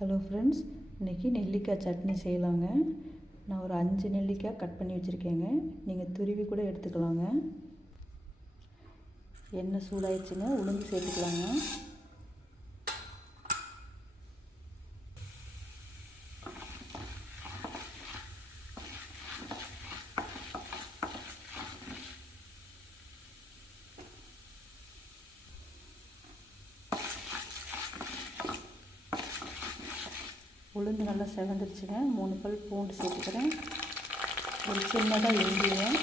Hello friends இன்றைக்கி நெல்லிக்காய் சட்னி செய்யலாங்க. நான் ஒரு அஞ்சு நெல்லிக்காய் கட் பண்ணி வச்சுருக்கேங்க. நீங்கள் துருவி கூட எடுத்துக்கலாங்க. எண்ணெய் சூடாயிடுச்சுங்க உளுந்து சேர்த்துக்கலாங்க. உளுந்து நல்லா செவந்துருச்சுங்க. மூணு பல் பூண்டு சேர்த்துக்கிறேன். ஒரு சின்னதாக வெந்தயம்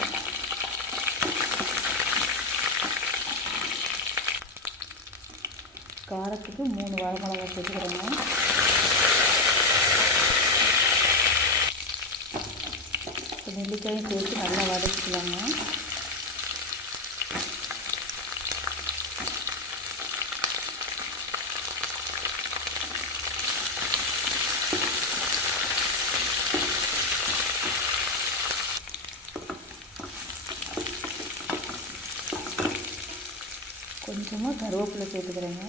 காரத்துக்கு மூணு வரமிளகா சேர்த்துக்கிறேங்க. நெல்லிக்காயும் சேர்த்து நல்லா வதக்கிக்கலாங்க. கொஞ்சமாக கருவேப்பிலை சேர்த்துக்கிறேங்க.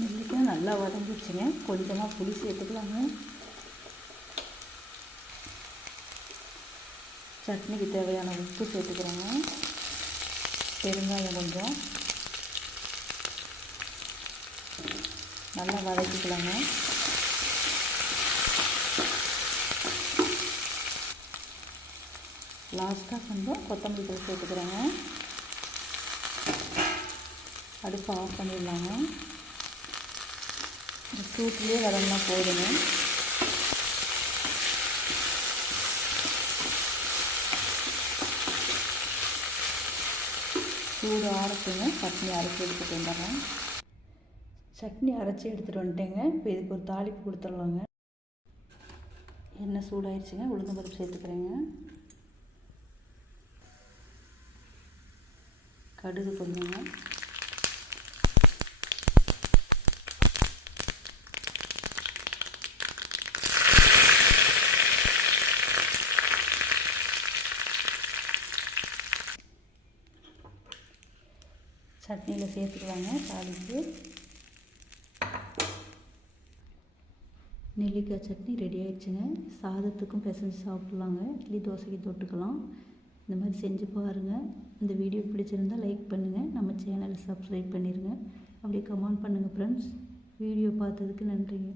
நெல்லிக்காய் நல்லா வதங்கிடுச்சுங்க. கொஞ்சமாக புளி சேர்த்துக்கலாங்க. சட்னிக்கு தேவையான உப்பு சேர்த்துக்கிறோங்க. பெருங்காயம் கொஞ்சம். நல்லா வதக்கிக்கலாங்க. லாஸ்ட்டாக கொஞ்சம் கொத்தமல்லி தூள் சேர்த்துக்கிறேங்க. அடுப்பு ஆஃப் பண்ணிடலாங்க. சூட்லேயே வரணும்னா போதுங்க. சூடு ஆரத்துங்க சட்னி அரைச்சி எடுத்துகிட்டு வந்துடுறேன். சட்னி அரைச்சி எடுத்துகிட்டு வந்துட்டேங்க. இப்போ இதுக்கு ஒரு தாளிப்பு கொடுத்துடலாங்க. எண்ணெய் சூடாயிடுச்சுங்க உளுந்தம்பருப்பு சேர்த்துக்கிறேங்க. கடுகு கொஞ்சங்க. சட்னியில் சேர்த்துக்கலாங்க தாளிக்கு நெல்லிக்காய் சட்னி ரெடி ஆயிடுச்சுங்க. சாதத்துக்கும் பிசைஞ்சு சாப்பிட்லாங்க. இட்லி தோசைக்கு தொட்டுக்கலாம். இந்த மாதிரி செஞ்சு பாருங்கள் இந்த வீடியோ பிடிச்சிருந்தால் லைக் பண்ணுங்கள் நம்ம சேனலை சப்ஸ்கிரைப் பண்ணிடுங்க அப்படியே கமெண்ட் பண்ணுங்கள் ஃப்ரெண்ட்ஸ் வீடியோ பார்த்ததுக்கு நன்றிங்க.